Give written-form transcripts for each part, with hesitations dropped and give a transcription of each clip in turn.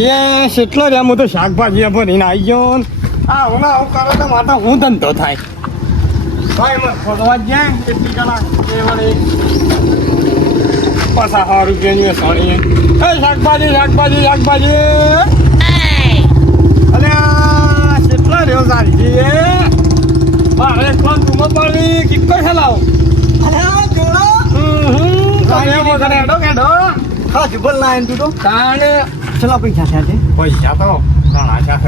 એ કેટલો રે હું તો શાકભાજી ભરીને આવી ગયો ને. આ હું કરે તો માટે હું ધંધો થાય ભાઈ મને ફોટવા જાય કેટલી કલાક એ વળી 50 રૂપિયાની સોની એ શાકભાજી અલે કેટલા રહ્યો સારી મારે એકલો તું પડી કિક્કો ખેલાવ પૈસા તો ઘણા છે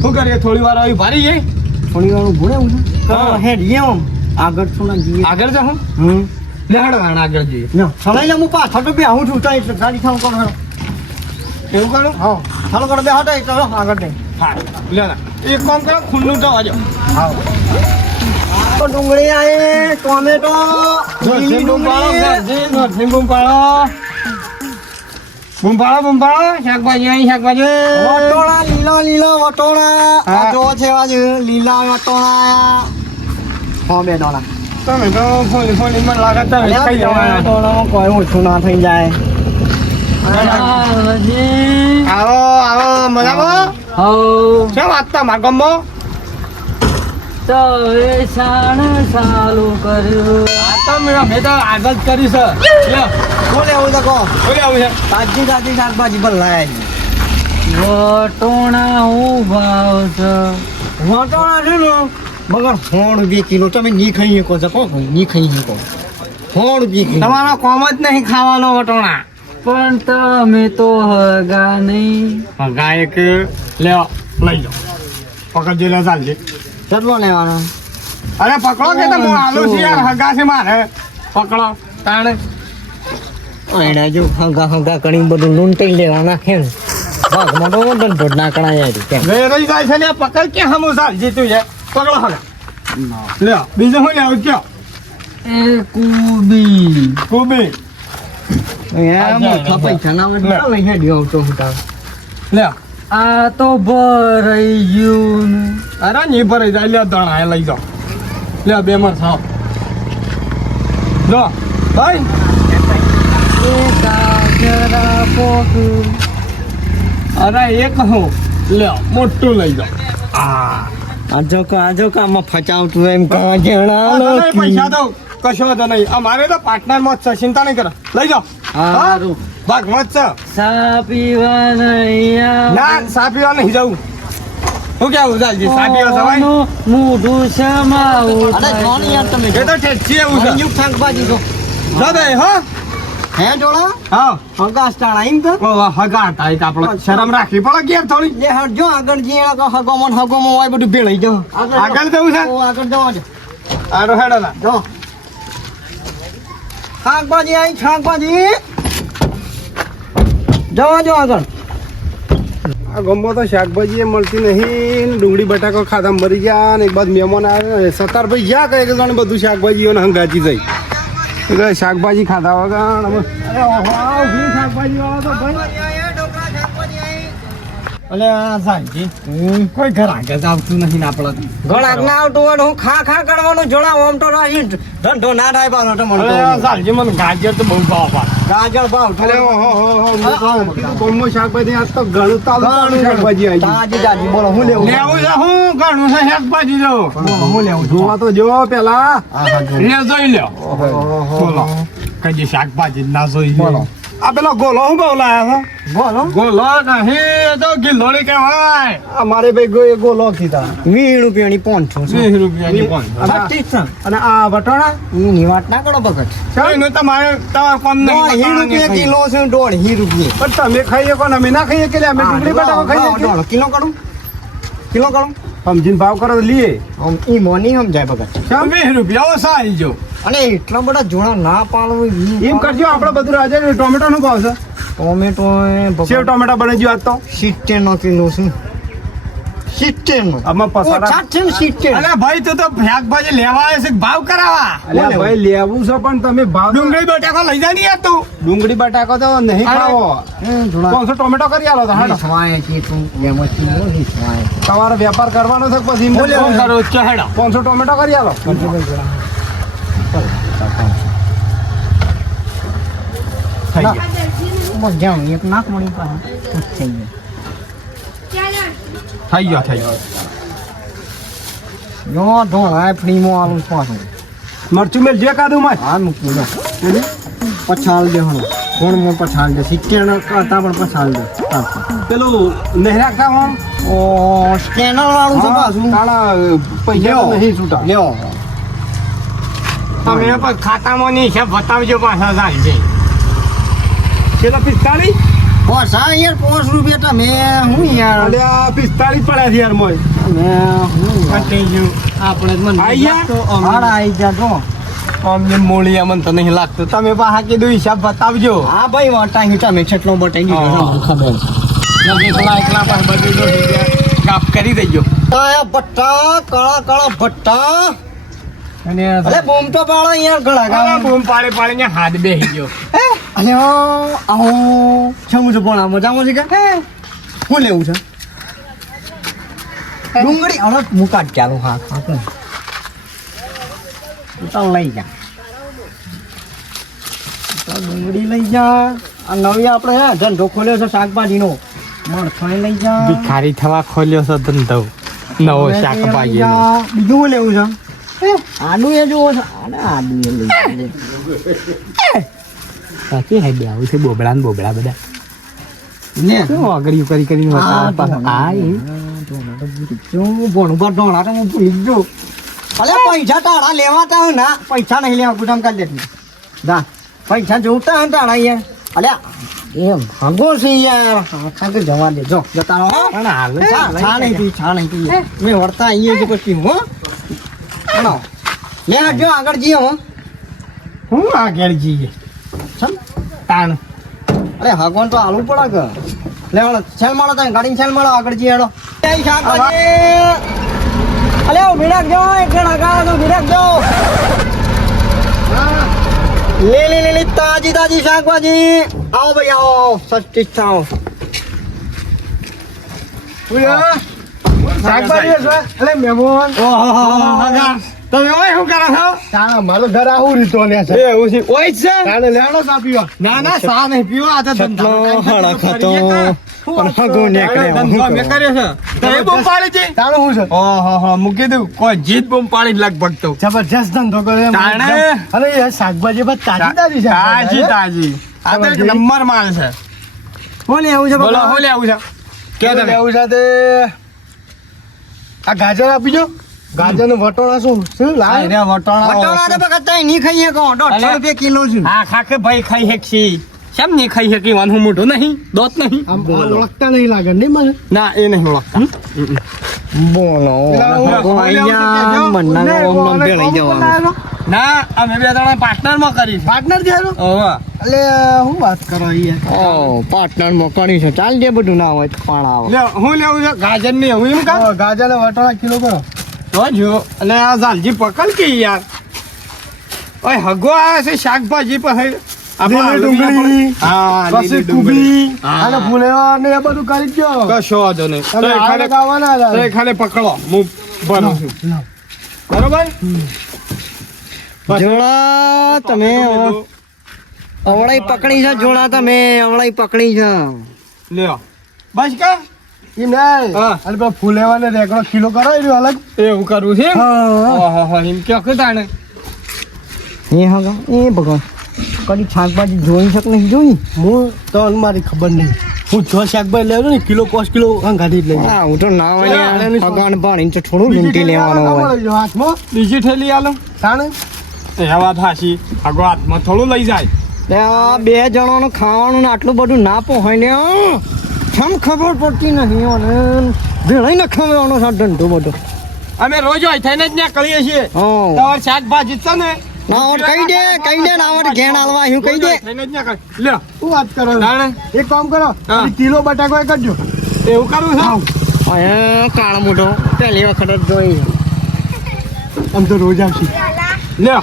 શું કરીએ થોડી વાર આવી ભારી જાય થોડી વાર ભૂલે હેડ આગળ આગળ જાઉં આગળ જઈએ સલાઈ લે હું પાછળ તો બે હું છું ગાડી ખાવ કરો એવું કરું હા ચાલો કરો બે હટો ચલો આગળ દે હા લે એક કામ કરો ખુલ્લું તો આજો હા તો ડુંગળી આયે ટોમેટો બુંબાળો શાકભાજી વટોળા લીલો વટોળા જો છે બાજુ લીલા વટોળા હા બે ડોલા તમે તો ફોલી મને લાગે તમે કઈ જવાના વટોળા કોઈ ઓછું ના થઈ જાય આવો મજામાં શું વાત તમારા ગામમાં તો એ સાણ ચાલુ કર્યું આ તો મેં તો આગળ જ કરી છે બોલે આવું તો કહો બોલે આવું છે તાજી શાકભાજી પર લાયા વટોણા હું ભાવ છે વટોળા છે ને મગર 100 રૂપિયા કિલો તમે ની ખાઈ શકો છો ની ખાઈ શકો 100 રૂપિયા કિલો તમારો કોમ જ નહીં ખાવાનો વટોણા પણ તમે તો હગા નહીં ગાય કે લ્યો લઈ જાઓ પકડજે લે ચાલજે કેટલો લેવાનો અરે પકડો કે તો હું આલુ છું યાર હગા છે મારે પકડો તાણે એના જો હગા કરી બધું લૂંટાઈ લેવાના છે ને ભાગ મોટો ધંધો ના કણાય કેમ રે રહી જાય છે ને પકડ કે હમ ચાલજે તું યાર પકડો હગા લ્યો બીજું હું લેવું કયો એ કુબી કોબી પૈસા ના લઈને ગયો તો લ્યો આ તો ભરાઈ ગયું અરે નહીં ભરાઈ જાય લ્યો દણા લઈ જાઓ લ્યો બે મર થાવ લો ભાઈ એ ગાજરા પોક અરે એક હું લ્યો મોટું લઈ જાઓ આજો કામાં ફચાવતું એમ કહા પૈસા તો કશો વાંધો નહીં અમારે તો પાર્ટનર માં જ છે ચિંતા નહીં કરો લઈ જાઓ સારું ભાગ મત છે સા પીવા નહીં ના સા પીવા નહીં જવું હું કેવું ચાલજી સા પીવા સવાય મોઢું સમાવું અરે જોની યાર તમે એ તો ઠેચી એવું છે યુગ શાકભાજી જો દાદા હા હે જોડા હા હગા સ્ટાણા એમ તો હગા હતા એક આપણે શરમ રાખવી પડે ઘેર થોડી લે હટજો આગળ જઈએ હગોમન હોય બધું ભેળાઈ જાઓ આગળ જવું છે આગળ જવા દે આરો હેડો ના જો શાકભાજી જવા જો આગળ આ ગમો તો શાકભાજી મળતી નહીં ડુંગળી બટાકો ખાધા મરી ગયા ને એક બાદ મહેમાન આવે સતારભાઈ ગયા કે એક જણ બધું શાકભાજીઓને હંગાચી જાય એટલે શાકભાજી ખાધા વગર શાકભાજી વાળો તો ભાઈ અલે આ સાંજી કોઈ ઘર આગળ આવતું નહીં આપડે ઘણા ના આવતું હોય હું ખા કરવાનું જોડા ઓમ તો રાહી ધંધો ના થાય પાનો તો મને સાલજી મને ગાજર તો બહુ ભાવ ગાજર ભાવ અરે ઓહો શાકભાજી આજ તો ઘણું શાકભાજી આવી તાજી બોલો હું લેવું લેવું છે હું ઘણું છે શાકભાજી જો હું લેવું જોવા તો જો પેલા લે જોઈ લ્યો બોલો કઈ શાકભાજી ના જોઈ બોલો આ પેલો ગોલો હું બહુ લાયા છે બોલો ગોલો નહીં તો ગિલ્લોડી કહેવાય અમારે ભાઈ ગોલો કીધા 20 રૂપિયાની 500 20 રૂપિયાની પણ અને આ વટાણા ની વાત ના કરો બગટ એનું તમારે તમારે કોમ નહીં 1.5 રૂપિયા કિલો છે 1.5 રૂપિયા પણ તમે ખાઈએ કોણ અમે ના ખાઈએ કે અમે ડુંગળી બટાકો ખાઈએ કિલો કરું સમજીને ભાવ કરો તો લઈએ આમ ઈ મોની સમજાય બગટ 20 રૂપિયા ઓછા આવી જો અને એટલા બધા જોડા ના પાડવું એમ કરજો આપણે બધું રાજે ટોમેટો નું ભાવ છે ટોમેટો સેવ ટોમેટા બની ગયો આજ તો 70 નો કિલો છે સિત્તેરમાં. આમાં પસારા ઓછા છે ને 70. અરે ભાઈ તું તો શાકભાજી લેવા આવે છે ભાવ કરાવા અલ્યા ભાઈ લેવું છે પણ તમે ભાવ ડુંગળી બટાકો લઈ જા ને યાર તું ડુંગળી બટાકો તો નહીં ખાવો થોડા 500 ટોમેટો કરી આલો તો હાડો હિસવાય છે તું એમાંથી નો હિસવાય. તમારો વેપાર કરવાનો છે કે પછી ફોન કરો ચહેડા 500 ટોમેટો કરી આલો થઈ ગયા બસ જાઉં એક નાક મળી પાસે થઈ ગયું. થઈ ગયો જો ઢોળાય ફ્રીમાં આલું પાછું. મરચું મેલ જે કાદું માં હા મૂકી દો. પછાડ દે હણો કોણમાં પછાડ દે 70 કરતા પણ પછાડ દે. પેલું નહીં રાખતા આમ ઓ સ્કેનર વાળું છે પાછું. તાણા પૈસા તો નહીં છૂટા લ્યો તમે પણ ખાતામાં ની હિસાબ બતાવજો પાછા ચાલશે પેલા 45 પાછા યાર 5 રૂપિયા તમે હું યાર અલ્યા 45 પડ્યા છે યાર મોય તમે હું યાર. થઈ ગયું આપણે જ મને આઈ ગયા? લાગતો હાડા આઈ જા જો. અમને મૂળી અમને તો નહીં લાગતું તમે પાછા કીધું હિસાબ બતાવજો હા ભાઈ વટાઈ તમે કેટલો બટાઈ ગયો ખબર. એકલા એકલા પણ બધું કાપ કરી દેજો આ ભટ્ટા કાળા કાળા ભટ્ટા. અને અરે બોમ તો પાડો યાર ગળા ગામ. બૂમ પાડે પાડીને હાથ બેસી ગયો અરે આવો છમું છે પણ મજામાં છે કે શું લેવું છે ડુંગળી અરે મુકાટ ચાલો હા હા તું તો લઈ જા તો ડુંગળી લઈ જા આ નવી આપણે હે ધંધો ખોલ્યો છે શાકભાજીનો મરચાં લઈ જા ભિખારી થવા ખોલ્યો છે ધંધો નવો શાકભાજી બીજું શું લેવું છે આલુ એ જોવો છે અને આલુ એ લઈ જા સાચી હે બે આવું છે બોબડા ને બોબડા બધા લે શું આગળ કરી કરીને આ આ ભણું પર ઢોળા તો હું ભૂલી જ ગયો. અલે પૈસા તાળા લેવાતા હોય ના પૈસા નહીં લેવા ગુદામ કાઢી દેતી જા પૈસા જોતા હોય તાળા યાર અલ્યા એમ ભાગો છે યાર હા તો જવા દે જો જતા રહો હો. પણ હાલ છા નહીં પી છા નહીં પી મેં વળતા આવીએ છે પછી હો હણો લે હટજો આગળ જઈએ હો હું આગળ જઈએ ચમ તાણ અરે હગવાન તો આલુ પડે કે લે હળો છેલ માળો તમે ગાડી છેલ માળો આગળ જઈએ હેડો એ શાકભાજી અલે ઓ વિરાક જો એક જણા ગાવ તો વિરાક જો લે લે લે લે તાજી તાજી શાકભાજી આવો ભાઈ આવો સસ્તી થાઓ શાકભાજી છે અલે મહેમાન તમે ઓય શું કરો છો તાણા મારો ઘર આવું રીતો લે છે એવું છે ઓય છે તાણે લેણો સા પીવા ના ના સા નહીં પીવો આ તો ધંધો હળા ખાતો પણ હગો નીકળે ધંધો અમે કર્યો છે તો એ બૂમ પાડી છે તાણે હું છે ઓહો મૂકી દઉં કોઈ જીત બૂમ પાડી લગભગ તો જબરજસ્ત ધંધો કરે એમ. તાણે. અરે યાર શાકભાજી બસ તાજી તાજી છે તાજી તાજી આ તો એક નંબર માલ છે બોલે એવું છે બોલો શું લેવું છે કે તમે લેવું છે તે આ ગાજર આપી દો ગાજર નું વટોણા શું લાવ વટોણા તો બગતા નહીં ખાઈએ કો 150 રૂપિયા કિલો છે હા ખાકે ભાઈ ખાઈ હેકશી કેમ નહીં ખાઈ શકી વાનું મોઢું નહીં દોત નહીં આમ ઓળખતા નહીં લાગે નહીં મને ના એ નહીં ઓળખતા બોલો પેલા અહીંયા મન્ના ઓમ બે લઈ જવાનું ના અમે બે જણા પાર્ટનર માં કરી પાર્ટનર છે હારો? ઓવા અલે હું વાત કરો યાર ઓ પાર્ટનર મોકણી છે ચાલ જે બધું ના હોય તો પણ આવો લે હું લેવું છે ગાજર ની હું એમ કા ગાજર ને વટોણા કિલો કરો તો જો અને આ ઝાલજી પકડ કે યાર ઓય હગો આ છે શાકભાજી પછી લીલી ડુંગળી, હા પછી લીલી ડુંગળી. કુબી અને ફુલેવા ને એ બધું કરી દો કશો વાંધો નહીં અને તો એ આ ખાલી લગાવવાના તો હતા. એ ખાલી પકડો હું ભરું છું બરોબર જોડા તમે અવળાઈ પકડી છે જોડા તમે અવળાઈ પકડી છે લ્યો બસ કા ઈ નહીં હા. અને પેલા ફુલેવા ને રેગડો કિલો કરો એનું અલગ એવું કરવું છે ઓહો એમ કે તાણે એ હગા એ ભગવાન કદી શાકભાજી જોઈ શક નહીં જોઈ હું તો મારી ખબર નહીં હું જો શાકભાજી લેવું ને કિલો 5 કિલો ગાડી જ લઈ હા હું તો ના હોય ભગવાન પાણી તો થોડું લૂંટી લેવાનું હોય હાથમાં બીજી ઠેલી આલો તાણે એ વાત હાશી આગો હાથમાં થોડું લઈ જાય તે આ બે જણાનું ખાવાનું ને આટલું બધું ના પોહાય ને કેમ ખબર પડતી નહીં અને ભેળાઈ ને ખાવાનો છે આ ધંધો બધો અમે રોજ હોય થઈને જ ત્યાં કરીએ છીએ હા તમારે શાકભાજી છે ને ના આવડ કહી દે ના આવડ ઘેણ હાલવા હું કહી દે થઈને જ ત્યાં કરી લ્યો શું વાત કરો છો? તાણે એક કામ કરો હા. કિલો બટાકો એ કરજો એવું કરવું છે અહીંયા કાળો મોઢો પહેલી વખત જ જોઈ આમ તો રોજ આવશે લ્યો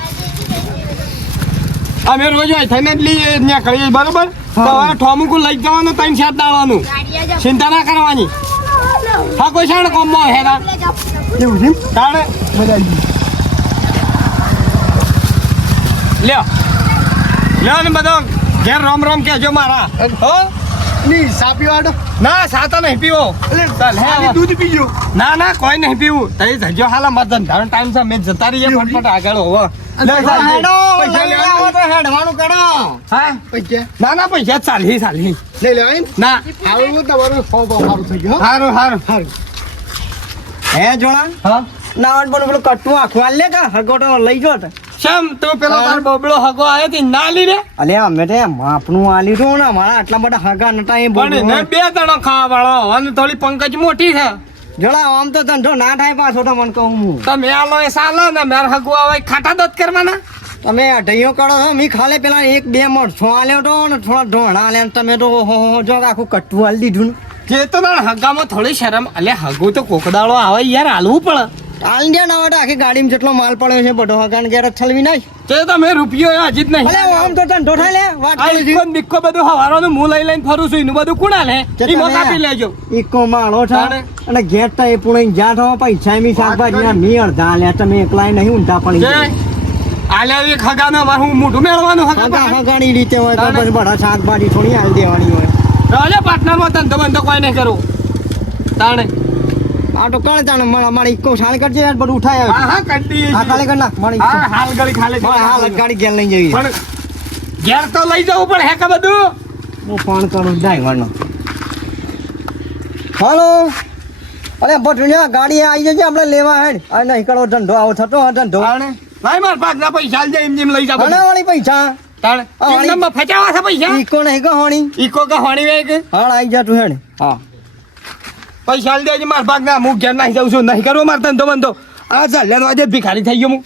અમે રોજ હોય થઈને જ લઈએ ત્યાં કરીએ બરોબર સવારે ઠોમુકું લઈ જવાનું 3-7 દાડાનું ચિંતા ના કરવાની હા કોઈ શાણ કોમમાં હેરા એવું છે તાણે મજા આવી લ્યો લ્યો ને બધો ઘેર રોમ રોમ કહેજો મારા હો ની સાપી વાળો ના સાતો નહીં પીવો ચાલ હે હવે. દૂધ પીજો ના ના કોઈ નહીં પીવું તઈ જજો હાલા મત ધંધાનો ટાઈમ છે મેં જતા રહીએ ફટફટ આગળ હોવો હેડો પૈસા લઈ લેવા આવો તો હેડવાનું કરો હા પૈસા ના ના પૈસા ચાલી લઈ લેવાય ને ના આવું તમારું સારું થઈ ગયું સારું સારું હે જોણા હા નાવડ બનું પેલું કટું આખું આલ લે કા હગોટો લઈ ગયો તે શેમ તું પેલો તાર બોબડો હગો આવ્યો તે ના લી રે અલે અમે તે માપનું આલી તો ને મારા આટલા બધા હગા નતા એ પણ એને 2 જણા ખાવા વાળો અને થોડી પંકજ મોટી છે જોડા આમ તો ધંધો ના થાય પાછો તો મને કહું હું તમે આલો એ સાલો ને માર હગો આવે ખાટા દત કરવાના તમે અઢૈયો કરો છો મી ખાલે પેલા 1-2 મરચો આલ્યો તો ને થોડા ઢોણા આલ્યા ને તમે તો હો જો આખું કટું આલી દીધું કે તો તાર હગામાં થોડી શરમ અલે હગો તો કોકડાળો આવે યાર હાલવું પડે આલ દે ના આખી ગાડીમાં જેટલો માલ પડ્યો છે બધો હગાને ઘેર ઠલવી નાખ તે તમે રૂપિયો હજી જ નહીં અલે આમ તો ધંધો થાય લે વાત આ કરું છું ઈકો ને બીકો બધું હવારોનું મું લઈને ફરું છું એનું બધું કુણા લે ઈ મો કાપી લેજો ઈકો માળો છે તાણે. અને ઘેર તો એ પુણે જા થવા પૈસા મી શાકભાજી ના મી અડધા લે તમે એકલાય નહીં ઊંધા પડી જે જાય આલે એક હગાનો માર હું મોઢું મેળવાનું હગા હગા હગાની રીતે હોય તો તાણે. પછી બધા શાકભાજી થોડી આલી દેવાની હોય રાલે પાટનામાં ધંધો બંધો કોઈ નહીં કરું તાણે આ તો કળ જાણે મારી ઈકો શાળ કરજે યાર બધું ઉઠાય હા હા કાઢી આ ખાલી કર નાખ મારી ઈકો હા હાલ ગળી ખાલે હાલ ગાડી ઘેર લઈ જવી પણ ઘેર તો લઈ જવું પણ હે કે બધું હું ફોન કરું ડ્રાઈવરનો હાલો અરે ભટુનિયા ગાડી આવી જજે આપણે લેવા હેડ આ નહીં કરો ધંધો આવો થતો આ ધંધો તાણે લાઈ માર પાકના પૈસા આલ જાય એમ જેમ લઈ જા ઘણા વાળી પૈસા તાણે આ વાળી- નંબર ફચાવા છે પૈસા ઈકો નહીં કહોણી ઈકો કે હોણી વે કે હાલ આવી જા તું હેડ હા પૈસા આલ દેજે માર પાકના હું ઘેર નાહી જાઉં છું નહીં કરવો માર ધંધો બંધો આ ચાલ્યા આજે ભિખારી થઈ ગયો હું